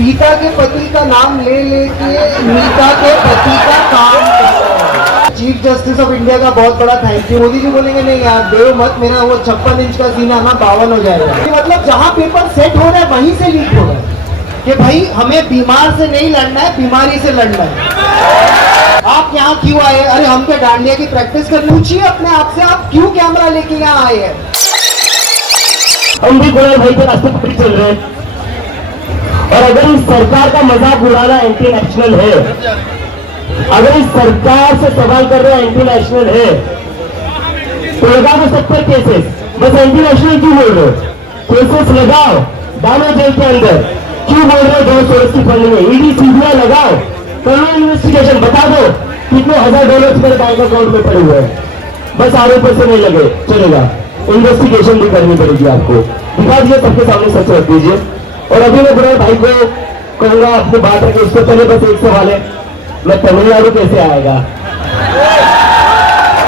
सीता के पति का नाम ले लेके मीता के पति का काम कर रहे हैं। चीफ जस्टिस ऑफ इंडिया का बहुत बड़ा थैंक यू। मोदी जी बोलेंगे नहीं यार देव मत, मेरा वो 56 इंच का सीना ना 52 हो जाएगा। मतलब जहां पेपर सेट हो रहा है वहीं से लीक हो रहा है कि भाई हमें बीमार से नहीं लड़ना है, बीमारी से लड़ना है। आप यहाँ क्यों आए? अरे हम क्या डांडिया की प्रैक्टिस करने? पूछिए अपने आप से, आप क्यों कैमरा लेके यहाँ आए हैं? हम भी गुलाल भाई के रास्ते पर चल रहे हैं और अगर इस सरकार का मजाक उड़ाना एंटी नेशनल है, अगर इस सरकार से सवाल कर रहे एंटी नेशनल है तो लगा दो 70 केसेस। बस एंटी नेशनल क्यों बोल रहे हो? केसेस लगाओ, डालो जेल के अंदर। क्यों बोल रहे हो 2 सोर्स की फंडिंग है? ईडी सीबीआई लगाओ, करो इन्वेस्टिगेशन, बता दो कितने $1000 मेरे बैंक अकाउंट में पड़े हुए हैं। बस आरोप से नहीं लगे चलेगा, इन्वेस्टिगेशन भी करनी पड़ेगी आपको। दिखा दीजिए, सबके सामने सच रख दीजिए। और अभी मैं बुरा भाई को कहूंगा अपनी बात रखे। उससे पहले बस एक सवाल है, मैं तमिलनाडु कैसे आएगा?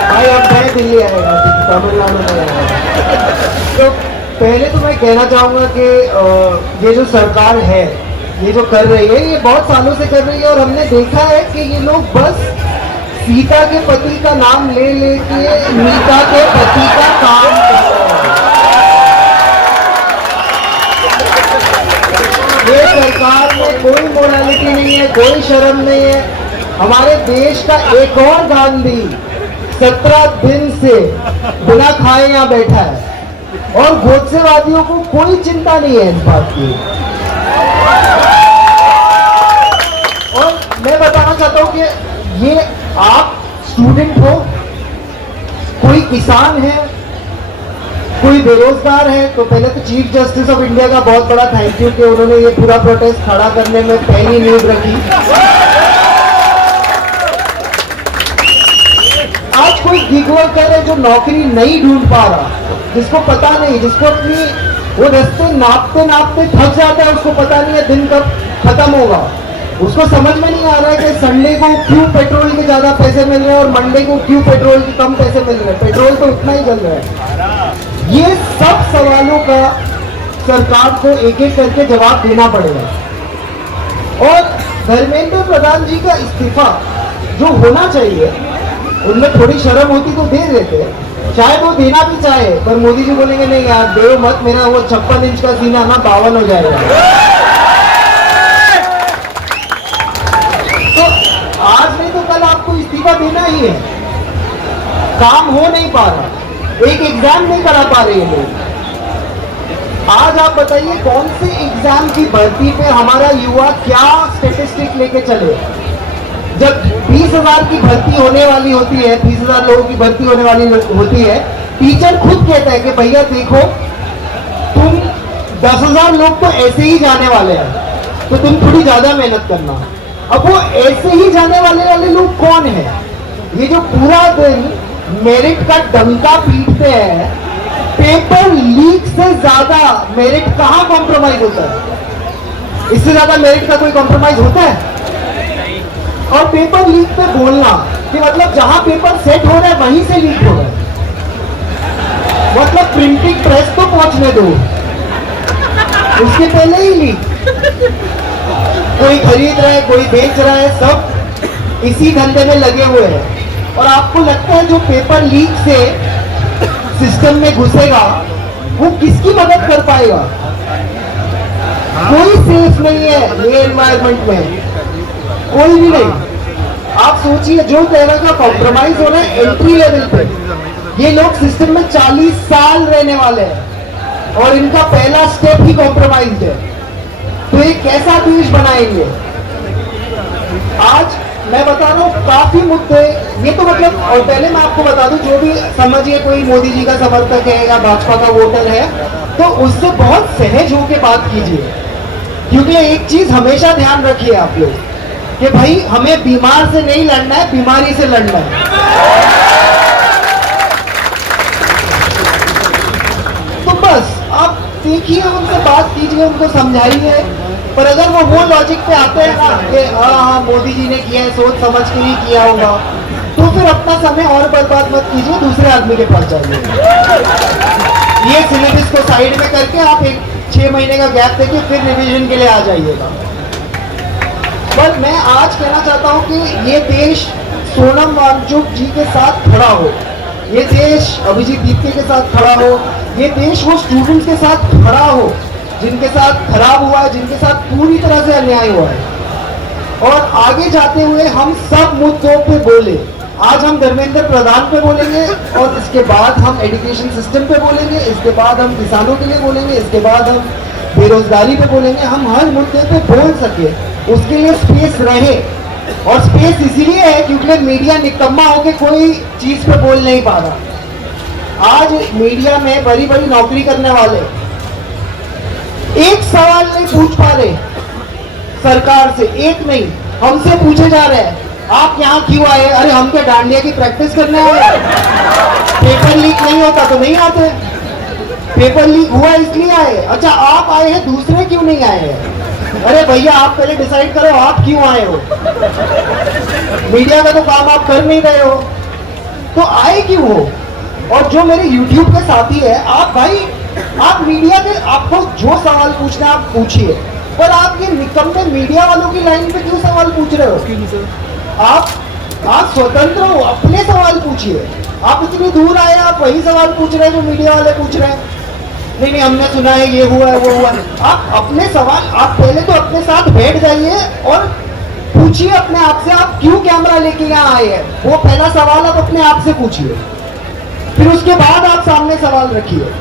भाई अब मैं दिल्ली आएगा, तमिलनाडु में आएगा। तो पहले तो मैं कहना चाहूंगा कि ये जो सरकार है, ये जो कर रही है, ये बहुत सालों से कर रही है। और हमने देखा है कि ये लोग बस सीता के पति का नाम ले लेके मीता के पति का काम कर रहे हैं। ये सरकार में कोई मोरालिटी नहीं है, कोई शर्म नहीं है। हमारे देश का एक और गांधी 17 दिन से बिना खाए यहाँ बैठा है और गोदसेवादियों को कोई चिंता नहीं है इस बात की। और मैं बताना चाहता हूँ कि ये आप स्टूडेंट हो, कोई किसान है, कोई बेरोजगार है, तो पहले तो चीफ जस्टिस ऑफ इंडिया का बहुत बड़ा थैंक यू कि उन्होंने ये पूरा प्रोटेस्ट खड़ा करने में पहली नींव रखी। आज कोई गिग वर्कर है जो नौकरी नहीं ढूंढ पा रहा, जिसको पता नहीं, जिसको अपनी वो रास्ते नापते नापते थक जाता है, उसको पता नहीं है दिन कब खत्म होगा। उसको समझ में नहीं आ रहा है कि संडे को क्यों पेट्रोल के ज्यादा पैसे मिल रहे हैं और मंडे को क्यों पेट्रोल के कम पैसे मिल रहे हैं। पेट्रोल तो उतना ही चल रहा है। ये सब सवालों का सरकार को एक एक करके जवाब देना पड़ेगा। और धर्मेंद्र प्रधान जी का इस्तीफा जो होना चाहिए, उनमें थोड़ी शर्म होती तो दे देते, शायद वो देना भी चाहे, पर मोदी जी बोलेंगे नहीं यार देव मत, मेरा वो 56 इंच का सीना ना 52 हो जाएगा। तो आज नहीं तो कल आपको इस्तीफा देना ही है। काम हो नहीं पा रहा, एक एग्जाम नहीं करा पा रहे हैं लोग। आज आप बताइए कौन से एग्जाम की भर्ती पे हमारा युवा क्या स्टेटिस्टिक लेके चले? जब 20,000 की भर्ती होने वाली होती है, 20,000 लोगों की भर्ती होने वाली होती है, टीचर खुद कहता है कि भैया देखो तुम 10,000 लोग तो ऐसे ही जाने वाले हैं, तो तुम थोड़ी ज्यादा मेहनत करना। अब वो ऐसे ही जाने वाले लोग कौन है? ये जो पूरा दिन मेरिट का डंका पीटते हैं, पेपर लीक से ज्यादा मेरिट कहां कॉम्प्रोमाइज होता है? इससे ज्यादा मेरिट का कोई कॉम्प्रोमाइज होता है? और पेपर लीक पे बोलना कि मतलब जहां पेपर सेट हो रहा है वहीं से लीक हो रहा है, मतलब प्रिंटिंग प्रेस तो पहुंचने दो, उसके पहले ही लीक। कोई खरीद रहा है, कोई बेच रहा है, सब इसी धंधे में लगे हुए हैं। और आपको लगता है जो पेपर लीक से सिस्टम में घुसेगा वो किसकी मदद कर पाएगा? कोई सेफ नहीं है ये एनवायरमेंट में, कोई भी नहीं। आप सोचिए जो तरह का कॉम्प्रोमाइज हो रहा है एंट्री लेवल पे, ये लोग सिस्टम में 40 साल रहने वाले हैं और इनका पहला स्टेप ही कॉम्प्रोमाइज है। तो ये कैसा देश बनाएंगे? आज मैं बता रहा हूँ काफी मुद्दे, ये तो मतलब, और पहले मैं आपको बता दूं, जो भी समझिए कोई मोदी जी का समर्थक है या भाजपा का वोटर है, तो उससे बहुत सहज होकर बात कीजिए। क्योंकि एक चीज हमेशा ध्यान रखिए आप लोग कि भाई हमें बीमार से नहीं लड़ना है, बीमारी से लड़ना है। तो बस आप देखिए, उनसे बात कीजिए, उनको समझाइए। पर अगर वो लॉजिक पे आते हैं ना कि हाँ मोदी जी ने किया है, सोच समझ के ही किया होगा, तो फिर अपना समय और बर्बाद मत कीजिए, दूसरे आदमी के पास जाइए। ये सिलेबस को साइड में करके आप 6 महीने का गैप देके फिर रिवीजन के लिए आ जाइएगा। पर मैं आज कहना चाहता हूं कि ये देश सोनम वांगचुक जी के साथ खड़ा हो, ये देश अभिजीत दीप्ते के साथ खड़ा हो, ये देश वो स्टूडेंट्स के साथ खड़ा हो जिनके साथ खराब हुआ है, जिनके साथ पूरी तरह से अन्याय हुआ है। और आगे जाते हुए हम सब मुद्दों पे बोले। आज हम धर्मेंद्र प्रधान पे बोलेंगे और इसके बाद हम एजुकेशन सिस्टम पे बोलेंगे, इसके बाद हम किसानों के लिए बोलेंगे, इसके बाद हम बेरोजगारी पे बोलेंगे। हम हर मुद्दे पे बोल सके, उसके लिए स्पेस रहे। और स्पेस इसीलिए है क्योंकि मीडिया निकम्मा होकर कोई चीज पे बोल नहीं पा रहा। आज मीडिया में बड़ी बड़ी नौकरी करने वाले एक सवाल नहीं पूछ पा रहे सरकार से, एक नहीं, हमसे पूछे जा रहे हैं आप यहाँ क्यों आए? अरे हम क्या डांडिया की प्रैक्टिस करने आए? पेपर लीक नहीं होता तो नहीं आते, पेपर लीक हुआ इसलिए आए। अच्छा आप आए हैं, दूसरे क्यों नहीं आए हैं? अरे भैया आप पहले डिसाइड करो आप क्यों आए हो। मीडिया का तो काम आप कर नहीं रहे हो तो आए क्यों हो? और जो मेरे YouTube के साथी है, आप भाई आप मीडिया के, आपको जो सवाल पूछना आप पूछिए, पर आप ये निकम्मे मीडिया वालों की लाइन पे क्यों सवाल पूछ रहे हो? आप स्वतंत्र हो, अपने सवाल पूछिए। आप इतनी दूर आए, आप वही सवाल पूछ रहे हैं जो मीडिया वाले पूछ रहे हैं। नहीं हमने सुना है ये हुआ है वो हुआ है। आप अपने सवाल, आप पहले तो अपने साथ बैठ जाइए और पूछिए अपने आप से आप क्यों कैमरा लेके यहाँ आए हैं। वो पहला सवाल आप अपने आप से पूछिए, फिर उसके बाद आप सामने सवाल रखिए।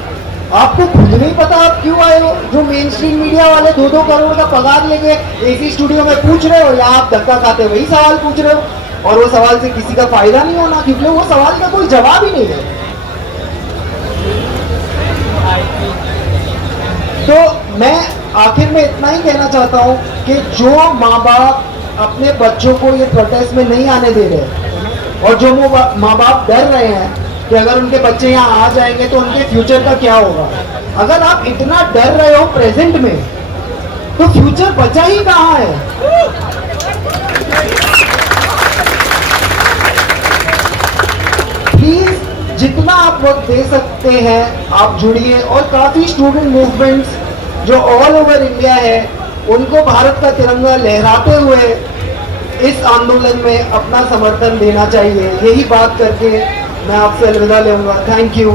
आपको खुद नहीं पता आप क्यों आए हो। जो मेन स्ट्रीम मीडिया वाले 2-2 करोड़ का पगार लेके एसी स्टूडियो में पूछ रहे हो, या आप धक्का खाते वही सवाल पूछ रहे हो, और वो सवाल से किसी का फायदा नहीं होना क्योंकि वो सवाल का कोई जवाब ही नहीं है। तो मैं आखिर में इतना ही कहना चाहता हूँ कि जो माँ बाप अपने बच्चों को ये प्रोटेस्ट में नहीं आने दे रहे, और जो माँ बाप डर रहे हैं कि अगर उनके बच्चे यहाँ आ जाएंगे तो उनके फ्यूचर का क्या होगा, अगर आप इतना डर रहे हो प्रेजेंट में, तो फ्यूचर बचा ही कहाँ है। प्लीज जितना आप वक्त दे सकते हैं आप जुड़िए, और काफी स्टूडेंट मूवमेंट्स जो ऑल ओवर इंडिया है उनको भारत का तिरंगा लहराते हुए इस आंदोलन में अपना समर्थन देना चाहिए। यही बात करके मैं आपसे अलविदा लूंगा। Thank you.